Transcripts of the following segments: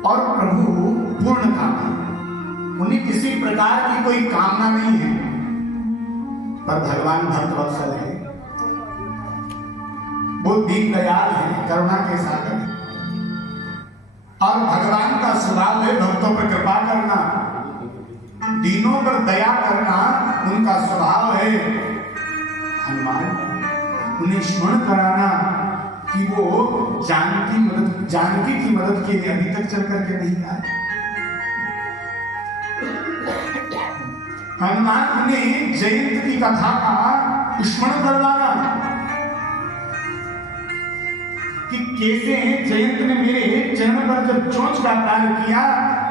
और प्रभु पूर्ण कामी, उन्हें किसी प्रकार की कोई कामना नहीं है, पर भगवान भक्तवत्सल है, वो दीन दयाल है, करुणा के सागर है। और भगवान का स्वभाव है भक्तों पर कृपा करना, दीनों पर दया करना उनका स्वभाव है। हनुमान उन्हें स्मरण कराना कि वो जानकी की मदद के लिए अभी तक चल करके नहीं आए। हनुमान उन्हें जयंत की कथा का स्मरण करवाना कि कैसे जयंत ने मेरे चरण पर जब चोंच का कार्य किया,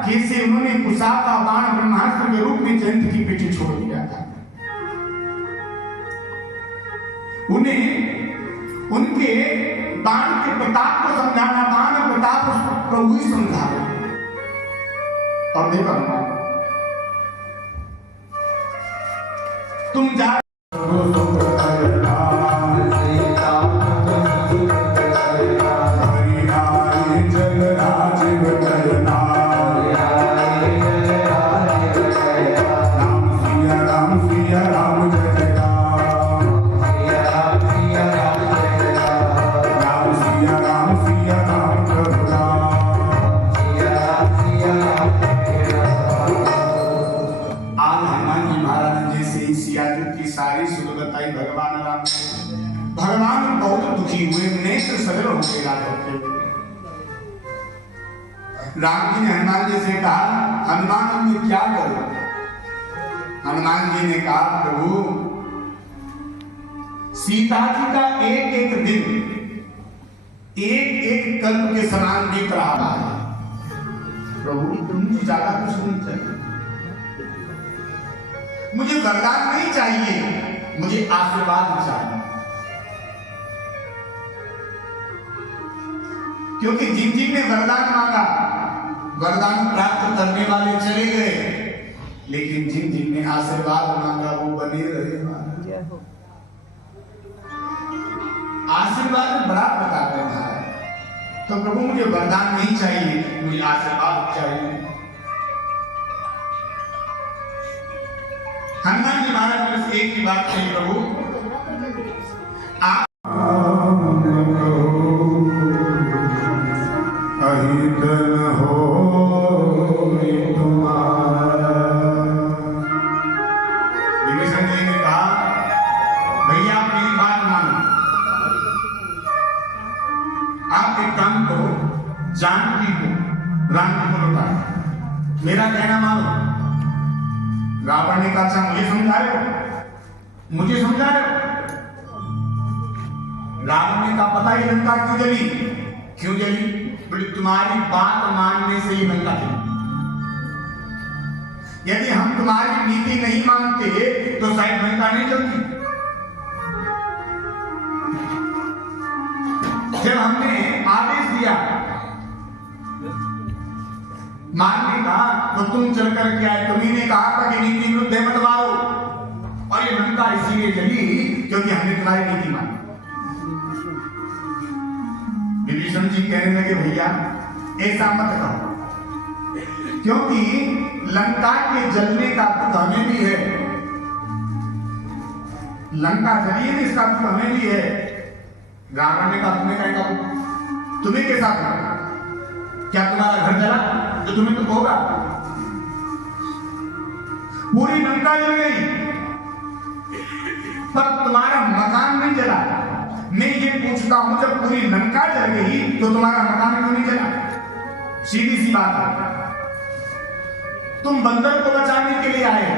कैसे उन्होंने कुशा का बाण ब्रह्मास्त्र के रूप में जयंत की पीछे छोड़ दिया था। उन्हें उनके बाण के प्रताप को समझाना, बाण प्रताप प्रभु ही समझा। और देखो तुम जा भगवान बहुत दुखी हुए, नेत्र सजल हो गए। राम जी ने हनुमान जी से कहा, हनुमान मैं क्या करूं? हनुमान जी ने कहा, प्रभु सीता जी का एक एक दिन एक एक कल्प के समान बीत रहा है। प्रभु मुझे ज्यादा कुछ नहीं चाहिए, मुझे वरदान नहीं चाहिए, मुझे आशीर्वाद चाहिए। क्योंकि जिन जिन ने वरदान मांगा, वरदान प्राप्त करने वाले चले गए, लेकिन जिन जिन ने आशीर्वाद मांगा वो बने रहे। आशीर्वाद बड़ा प्रकार का है। तो प्रभु मुझे वरदान नहीं चाहिए, मुझे आशीर्वाद चाहिए। हनुमान जी महाराज ने बस एक ही बात कही, प्रभु आप जानकी को राम को लौटा, मेरा कहना मानो। रावण ने कहा, अच्छा मुझे समझा रहे हो, मुझे समझा रहे हो? रावण ने कहा, पता ही लंका क्यों जली? क्यों जली? बोले तुम्हारी बात मानने से ही लंका जली। यदि हम तुम्हारी नीति नहीं मानते तो शायद लंका नहीं जलती। जब हमने आदेश दिया मानने का, तो तुम चल कर के आए। तुम्ही ने कहा था कि नीति विरुद्ध मत मारो, और ये लंका इसीलिए जली क्योंकि हमने तुम्हारी नीति मानी। विभीषण जी कहने लगे, भैया ऐसा मत कहो, क्योंकि लंका के जलने का दुख हमें भी है। लंका जली है, इसका दुख हमें भी है। रावण ने कहा, तुम्हें के साथ क्या तुम्हारा घर जला तो तुम्हें तो होगा? पूरी लंका जल गई पर तुम्हारा मकान नहीं जला। मैं ये पूछता हूं, जब पूरी लंका जल गई तो तुम्हारा मकान क्यों नहीं जला? सीधी सी बात है। तुम बंदर को बचाने के लिए आए,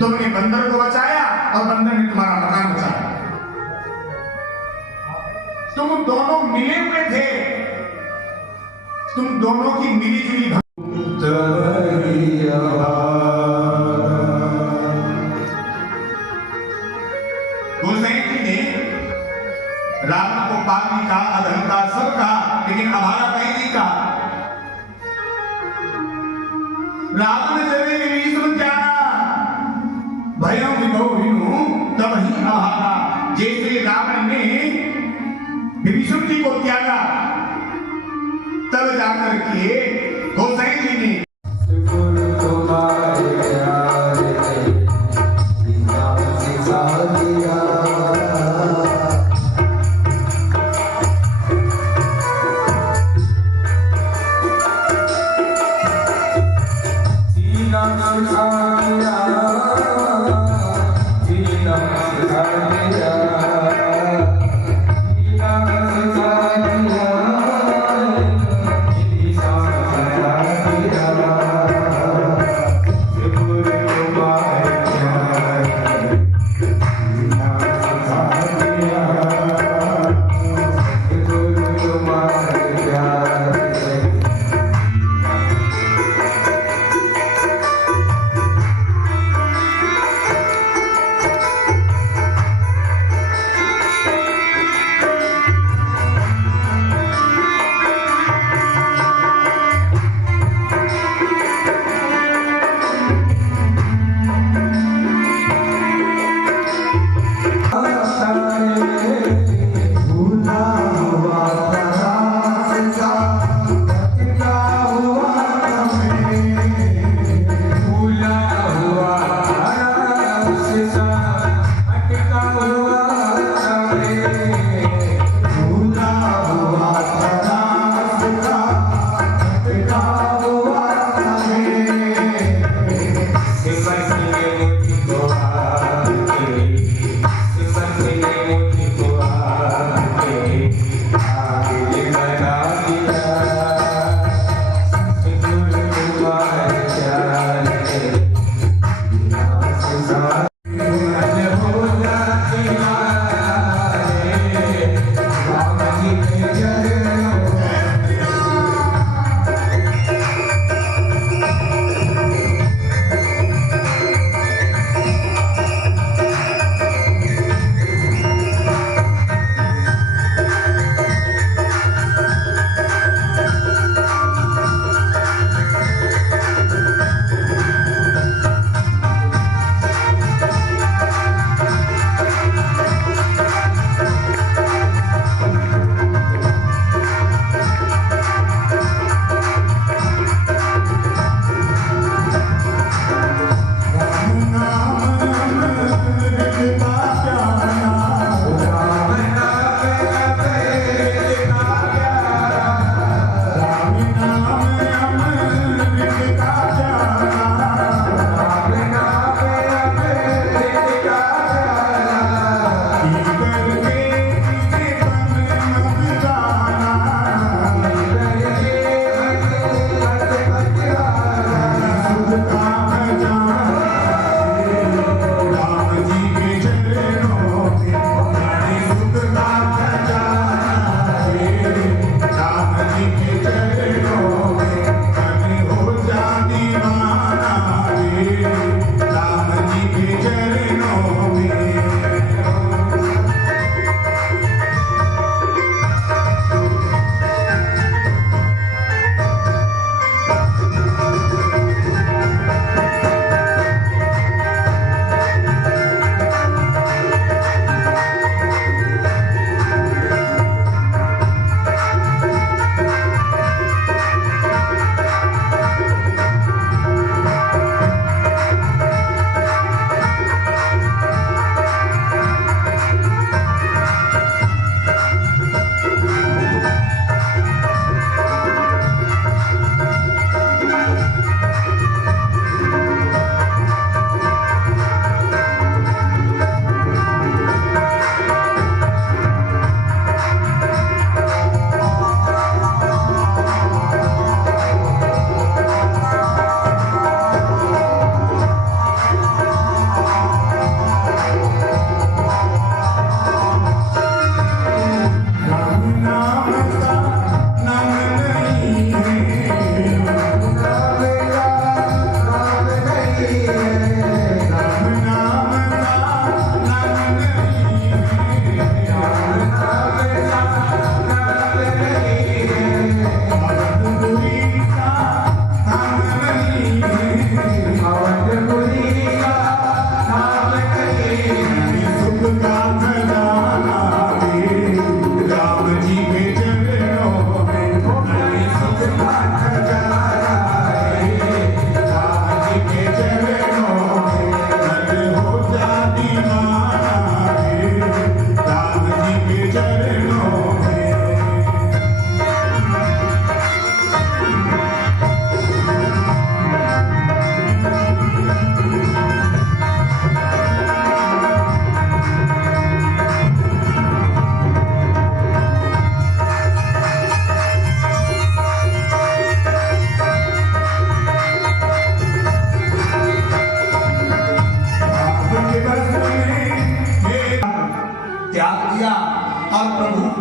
तुमने बंदर को बचाया और बंदर ने तुम्हारा मकान बचाया। तुम दोनों मिले हुए थे, तुम दोनों की मिली जुली गोसाई जी ने रावण को पापी का, अधर्म सब कहा, लेकिन अभागा कहीं नहीं कहा। रावण जरे विष्णु ज्ञाना भयं विभो विनु तब ही अभागा। जैसे रावण ने विभीषण जी को त्यागा, तब जाकर के गोसाई जी ने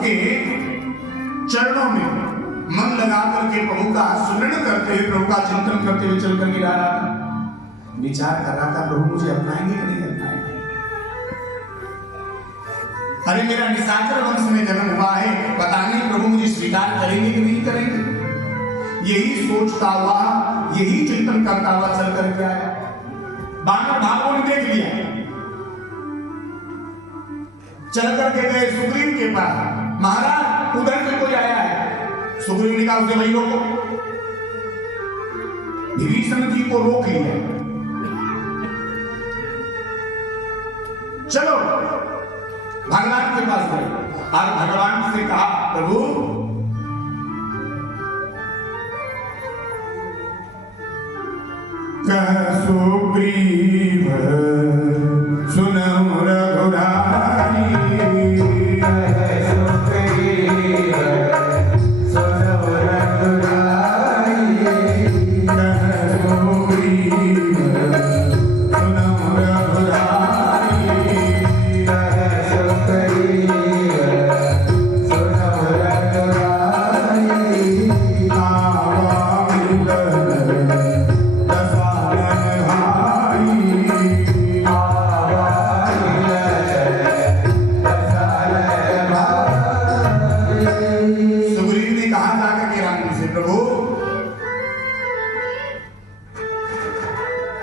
के चरणों में मन लगा करके प्रभु का सुमिरन करते हुए, प्रभु का चिंतन करते हुए चल करके जा रहा था। विचार कर रहा था प्रभु मुझे अपनाएंगे कि नहीं अपनाएंगे। अरे मेरा निशाचर वंश में जन्म हुआ है, पता नहीं प्रभु मुझे स्वीकार करेंगे कि नहीं करेंगे। यही सोचता हुआ, यही चिंतन करता हुआ चल करके आया। बानर भागों ने देख लिया, चल करके गए सुग्रीव के पास। महाराज उधर से कोई आया है। सुग्रीव ने कहा उसे वही रोको। विभीषण जी को रोक लिया। चलो भगवान के पास गए और भगवान से कहा प्रभु सुग्रीव सुनौ रघुराई,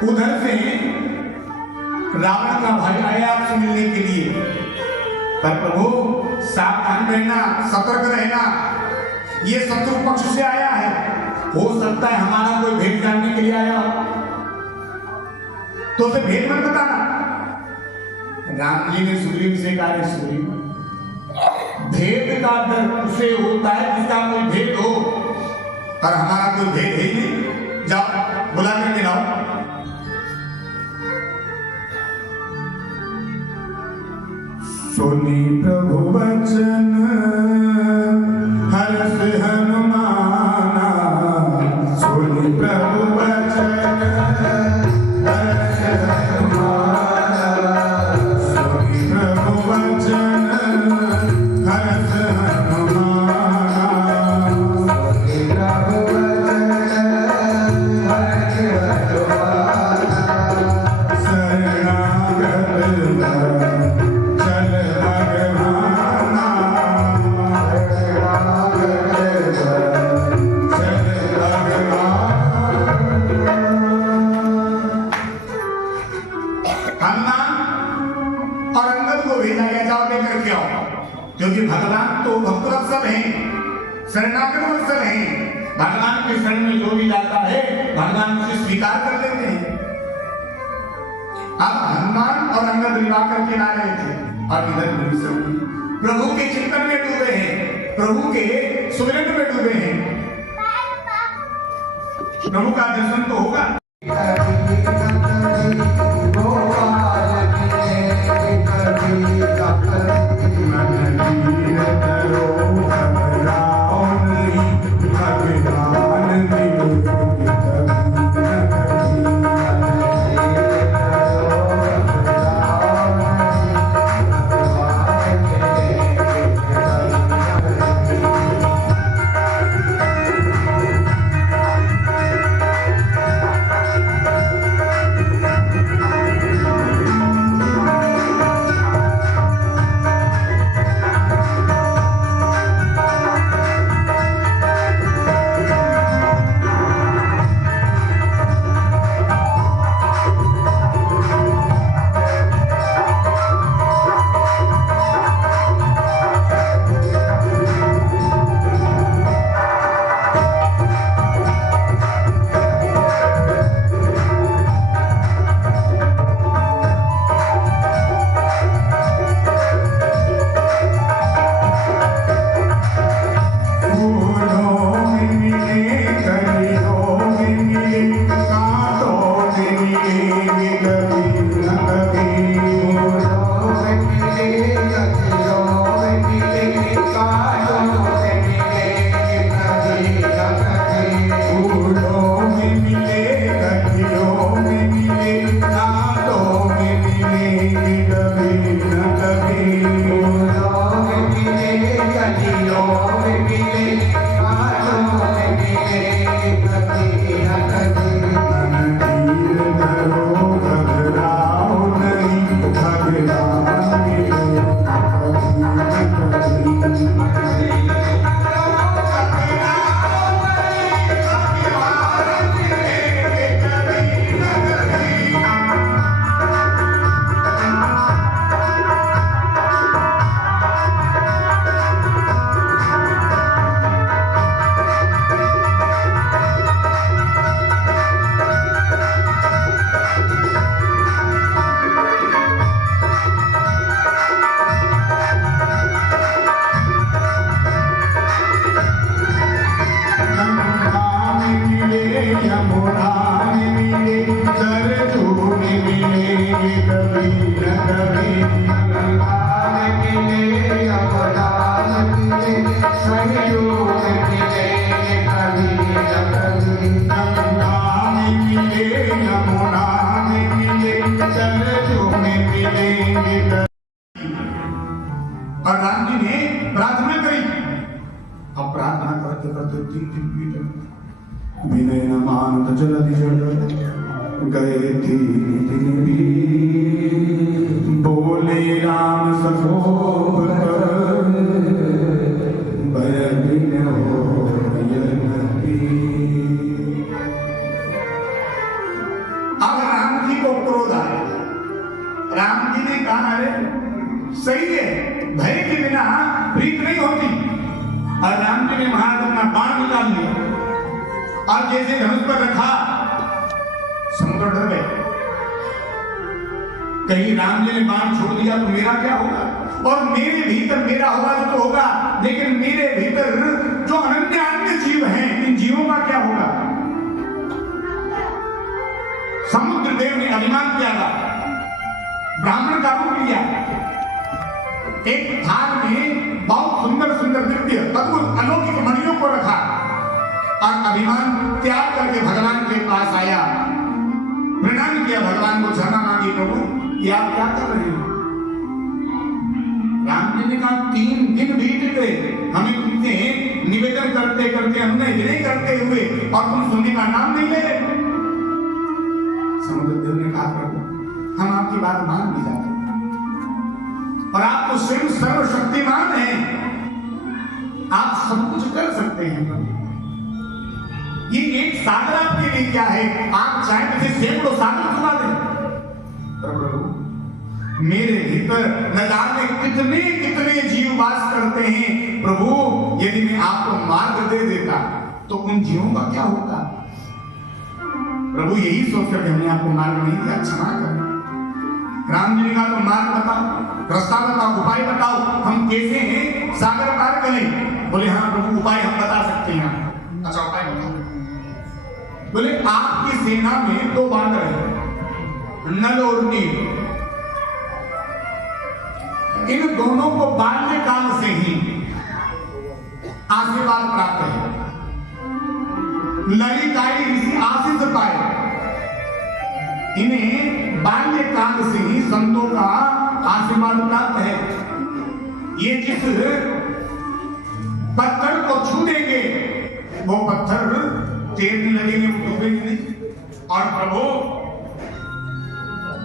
उधर से रावण का भाई आया आपसे मिलने के लिए। पर प्रभु सावधान रहना, सतर्क रहना, ये शत्रु पक्ष से आया है, हो सकता है हमारा कोई भेद जानने के लिए आया हो, तो उसे भेद मत बताना। राम जी ने सुग्रीव से कहा सुग्रीव भेद का डर उसे होता है जिसका कोई भेद हो, पर हमारा कोई भेद है नहीं। जाओ बुला करके लाओ। सुनी प्रभु वचन हर्ष हनुमाना, सुनी प्रभु वचन हर्ष हनुमाना, सुनी प्रभु वचन हर्ष हनुमाना, सुनी प्रभु वचन हर्ष हनुमाना, शरणागत क्योंकि भगवान तो भक्तवत्सल हैं, शरणागत वत्सल हैं। भगवान के शरण में जो भी जाता है भगवान उसे स्वीकार कर लेते हैं। अब हनुमान और अंगद विवाह करके ला रहे थे और इधर विभीषण प्रभु के चिंतन में डूबे हैं, प्रभु के सुमिरन में डूबे हैं। प्रभु का दर्शन तो होगा। और राम जी ने प्रार्थना करी। अब प्रार्थना करते करते विनय न मानत जलधि जल गए थी बोले राम सकोप अब राम जी को क्रोध आया। राम जी ने कहा अरे सही है, भय के बिना प्रीत नहीं होती। और राम जी ने महाराज अपना बाण निकाल लिया और जैसे धनुष पर रखा समुद्र डर गए। कहीं राम जी ने बाण छोड़ दिया तो मेरा क्या होगा, और मेरे भीतर मेरा होगा तो होगा, लेकिन मेरे भीतर जो अनन्य अन्य जीव हैं इन जीवों का क्या होगा। समुद्र देव ने अभिमान त्यागा, ब्राह्मण का रूप लिया, एक थाल में बहुत सुंदर सुंदर दिव्य अद्भुत अलौकिक मणियों को रखा और अभिमान त्याग करके भगवान के पास आया, प्रणाम किया, भगवान को क्षमा मांगी, प्रभु ये आप क्या कर रहे हैं। राम जी ने कहा 3 दिन बीत गए हमें तुमसे निवेदन करते करते, हमने विनय करते हुए, और तुम सुनने का नाम नहीं ले रहे। समुद्र देव ने कहा प्रभु हम आपकी बात मान भी जाते और आप तो स्वयं सर्वशक्तिमान हैं, आप सब कुछ कर सकते हैं। ये एक सागर आपके लिए क्या है, आप चाहे तो सैकड़ों सागर चुका दें। प्रभु मेरे भीतर न जाने कितने कितने जीव वास करते हैं, प्रभु यदि मैं आपको मार्ग दे देता तो उन जीवों का क्या होता। प्रभु यही सोचकर हमने आपको मार्ग नहीं दिया, क्षमा करें। राम जी ने कहा तो मार्ग बताओ, रास्ता बताओ, उपाय बताओ, हम कैसे हैं सागर पार करें। बोले हाँ प्रभु उपाय हम बता सकते हैं। अच्छा उपाय बताओ। बोले आपकी सेना में 2 बांदर हैं, नल और नील। इन दोनों को बाल्यकाल से ही आशीर्वाद प्राप्त है। ललिताई ऋषि आशीष पाए, इन्हें बाल्यकाल से ही संतों का आशीर्वाद प्राप्त है। ये जिस पत्थर को छू देंगे वो पत्थर तैरने लगेंगे, वो डूबेंगे नहीं। और प्रभु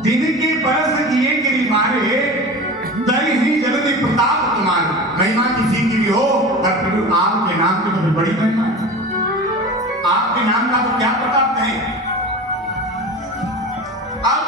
दिन के बरस किए गिरी मारे, दर ही जलते प्रताप तुम्हारे। महिमा किसी की भी हो, और प्रभु आपके नाम की तो बड़ी महिमा है। आपके नाम का तो क्या प्रताप है। अब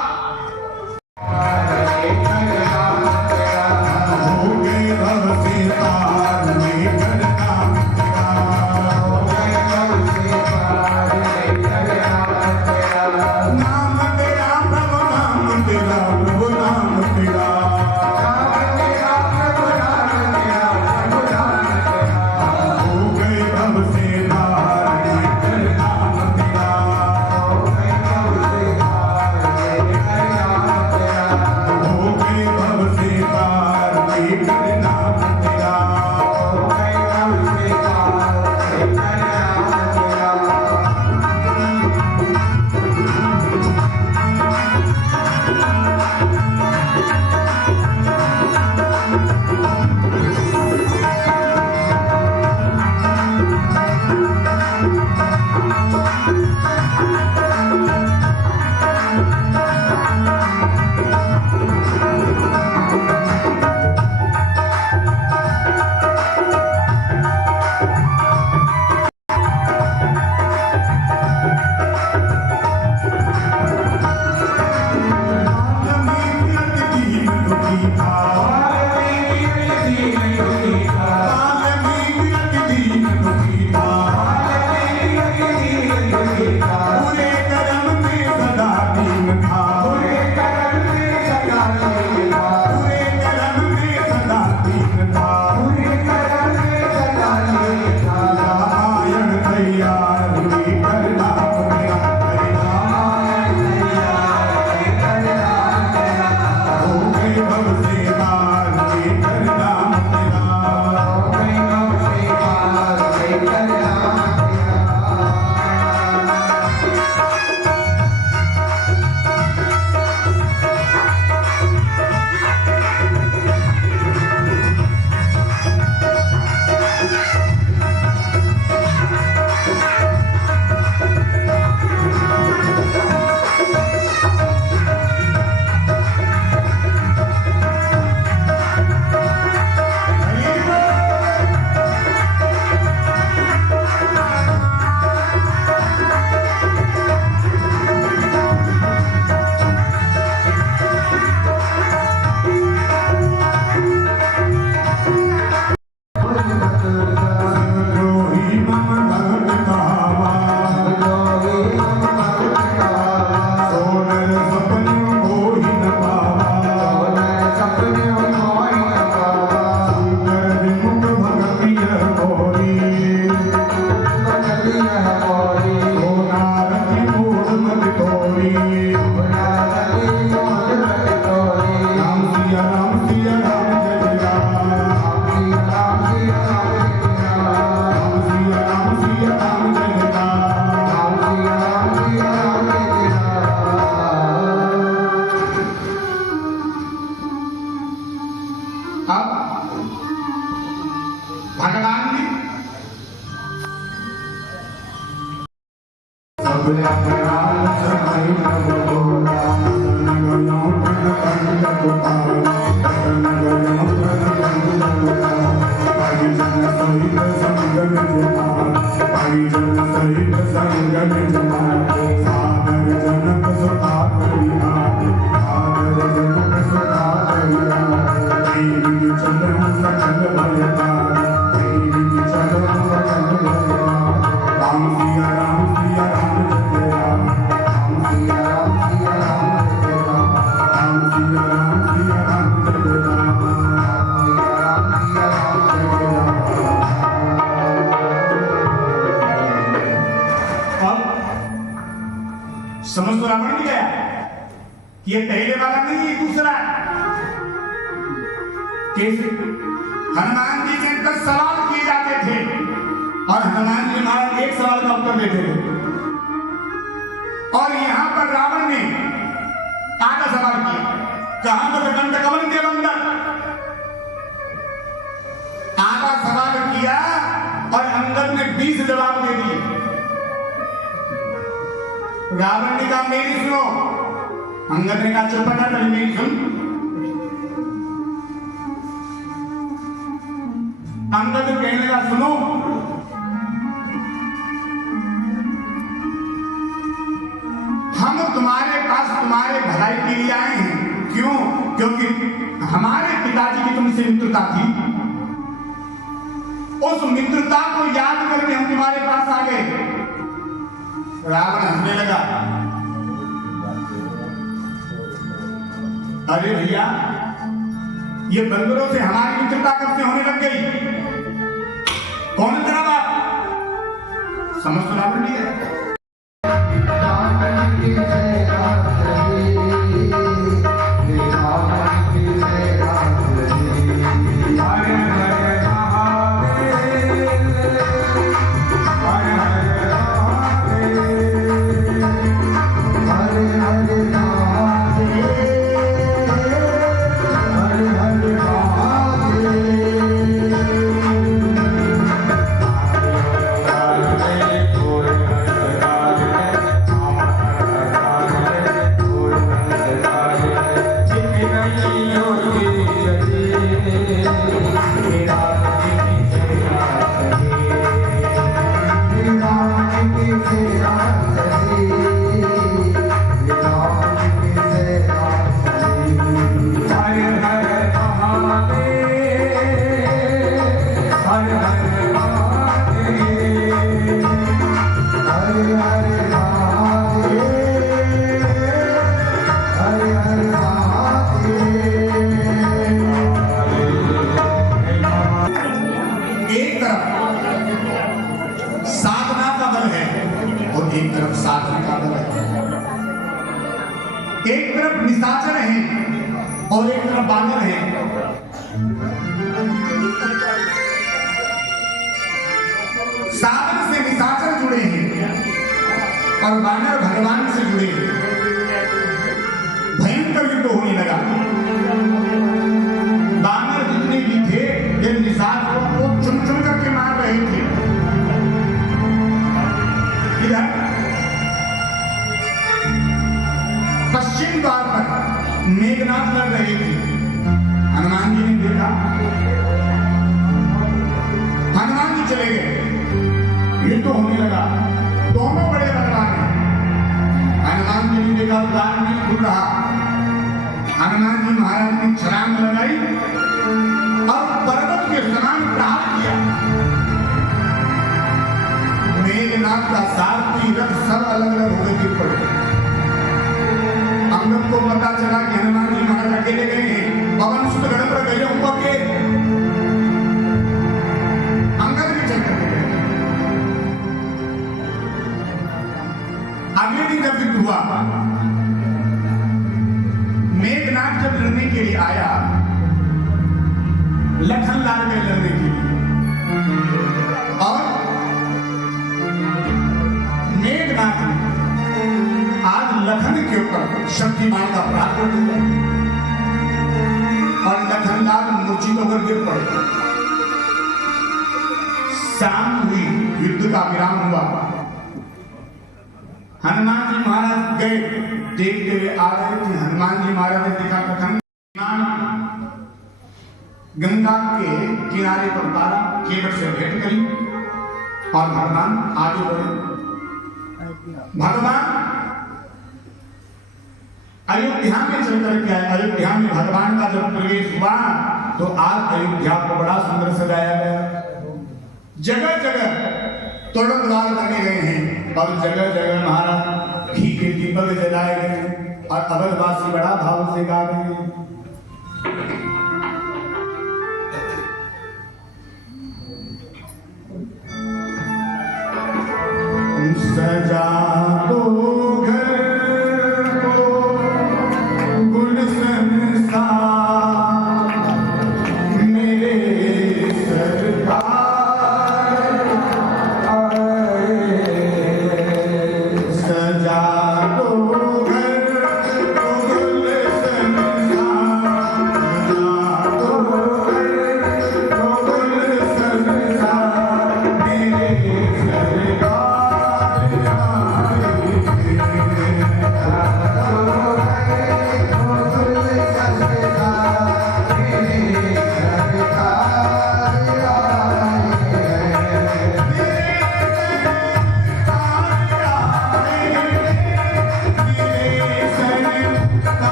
भगवान ने समझ तो रावण भी गया कि ये पहले वाला नहीं, ये दूसरा है। कैसे? हनुमान जी के 10 सवाल किए जाते थे और हनुमान जी महाराज एक सवाल का उत्तर देते थे, और यहां पर रावण ने आधा सवाल किया, कहां पर दंड कमल के बंदर, आधा सवाल किया और अंगद ने 20 जवाब दे दिए। रावण ने कहा मेरी सुनो, अंगद ने कहा चुप ना, पहले मेरी सुन। अंगद कहने लगा सुनो, हम तुम्हारे पास तुम्हारे भलाई के लिए आए हैं। क्यों? क्योंकि हमारे पिताजी की तुमसे मित्रता थी, उस मित्रता को याद करके हम तुम्हारे पास आ गए। रावण हंसने लगा, अरे भैया, ये बंदरों से हमारी मित्रता कब से होने लग गई? कौन तेरा बाप? समझ तो रावण नहीं है। एक तरफ निशाचर है और एक तरफ बानर है। सागर से निशाचर जुड़े हैं और बानर भगवान से जुड़े हैं। भयंकर युद्ध होने लगा। बानर जितने भी थे ये निशाचरों को चुन चुन करके मार रहे थे। इधर पश्चिम द्वार पर मेघनाथ लड़ रही थी। हनुमान जी ने देखा, हनुमान जी चले गए, युद्ध होने लगा। दोनों बड़े बलवान हैं। हनुमान जी ने देखा द्वार नहीं खुल रहा। हनुमान जी महाराज ने छलांग लगाई और पर्वत के समान प्रहार किया। मेघनाथ का सारथी रथ सब अलग अलग होकर गिर पड़े। अंगद को पता चला कि हनुमान जी महाराज अकेले गए हैं। पवन सुत गण पर गए ऊपर के अंगद भी चल करके गए। अगले दिन जब युद्ध हुआ, मेघनाथ जब लड़ने के लिए आया, लखन लाल गए लड़ने के लिए, और मेघनाथ ने आज लखन के ऊपर शक्तिमान का प्रहार कर दिया और लखनलाल मूर्छित होकर गिर पड़े। शाम हुई, युद्ध का विराम हुआ। हनुमान जी महाराज गए, देखते हुए आ रहे थे। हनुमान जी महाराज ने देखा कथन गंगा के किनारे पर उतारा, केवट से भेंट करी और भगवान आगे बढ़े। भगवान अयोध्या में चल करके आए। अयोध्या में भगवान का जब प्रवेश हुआ तो आज अयोध्या को बड़ा सुंदर सजाया गया। जगह जगह तोरण द्वार बने गए हैं और जगह जगह महाराज घी के दीपक जलाए गए हैं और अवधवासी बड़ा भाव से गा रहे हैं। सजा दो घर को गुलशन सा मेरे सरकार आए। सजा दो घर को गुलशन सा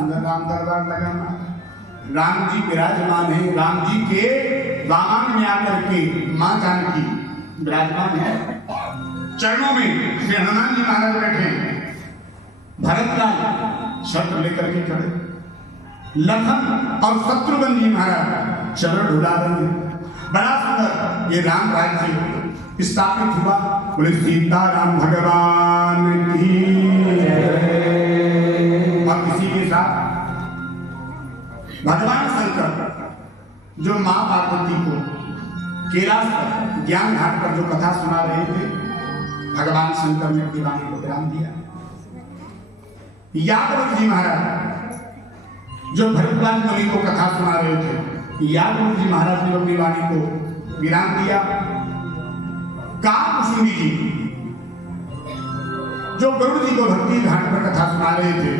सुंदर राम दरबार लगा। राम जी विराजमान है, राम जी के वामन में आकर के मां जानकी विराजमान है। चरणों में श्री हनुमान जी महाराज बैठे हैं। भरतलाल शस्त्र लेकर के खड़े, लखन और शत्रुघ्न जी महाराज चरण ढुला रहे हैं। बड़ा सुंदर ये राम राज्य स्थापित हुआ। बोले सीताराम भगवान की। और इसी के साथ भगवान शंकर जो मां पार्वती को कैलाश पर ज्ञान घाट पर जो कथा सुना रहे थे, भगवान शंकर ने अपनी वाणी को विराम दिया। यादव जी महाराज जो भरतलाल मुनि को कथा सुना रहे थे, यादव जी महाराज ने अपनी वाणी को विराम दिया। कामसुनी जी जो गरुड़ जी को भक्ति घाट पर कथा सुना रहे थे,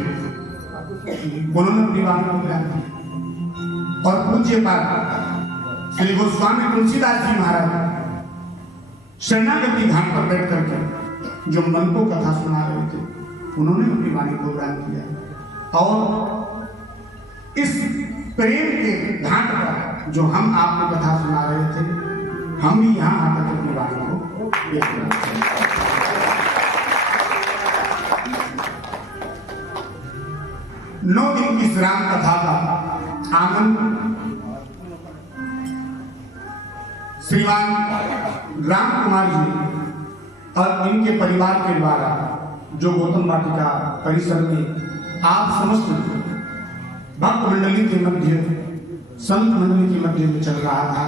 उन्होंने अपनी वाणी को विराम दिया। और पूज्य पाद श्री गोस्वामी तुलसीदास जी महाराज शरणागति घाट पर बैठ करके जो मन को कथा सुना रहे थे, उन्होंने अपनी वाणी को विराम किया। और इस प्रेम के घाट पर जो हम आपको कथा सुना रहे थे, हम भी यहां आकर अपनी वाणी को विराम किया। 9 दिन की राम कथा का आनंद श्रीमान राम कुमार जी और इनके परिवार के द्वारा जो गौतम वाटिका परिसर में आप समस्त भक्त मंडली के मध्य, संत मंडली के मध्य में चल रहा था।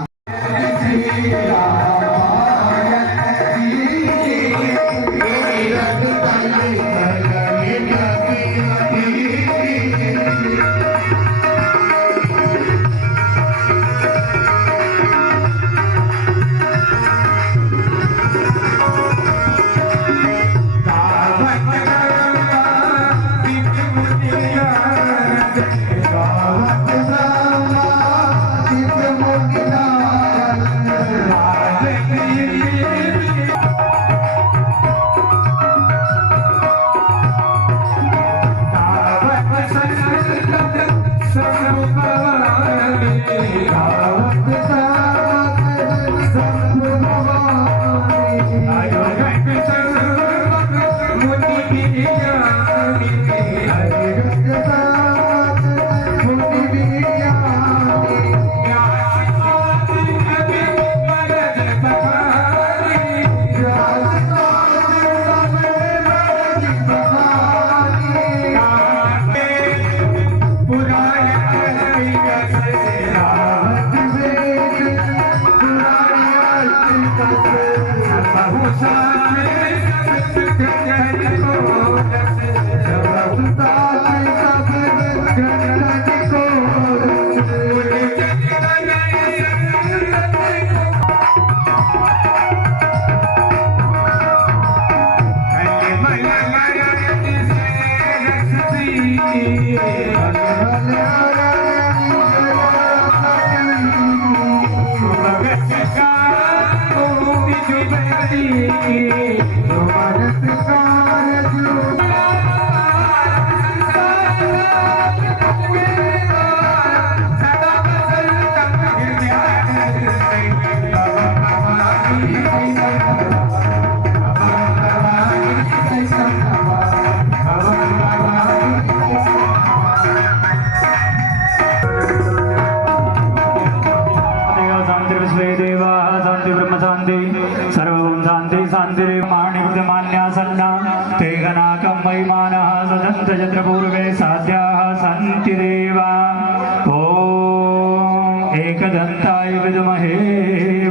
एकदंताय विद्महे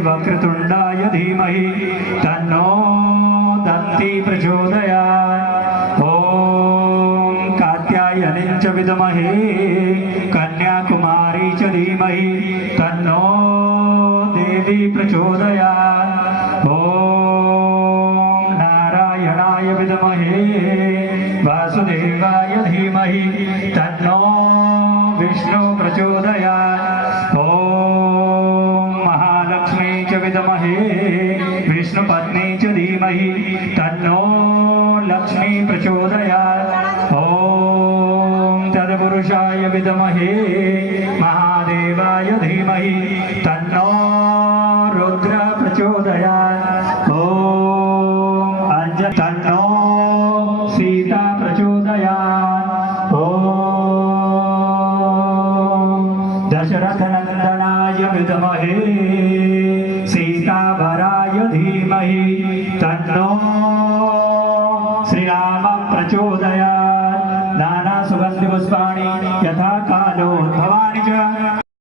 वक्रतुंडाय धीमहि तन्नो दन्ति प्रचोदयात्। ओम कात्यायनी च विद्महे कन्याकुमारी च धीमहि तन्नो देवी प्रचोदयात्। ओम नारायणाय विद्महे वासुदेवाय धीमहि तन्नो विष्णु प्रचोदयात्। ओम महालक्ष्मी च विद्महे विष्णुपत्नी च धीमहि तन्नो लक्ष्मी प्रचोदयात्। ओम तत्पुरुषाय रुद्राय विद्महे महादेवाय धीमहि तन्नो रुद्र प्रचोदयात् ओम तन्नो सीता प्रचोदयात् ओम दशरथनन्दनाय विद्महे सीतावराय धीमहि तन्नो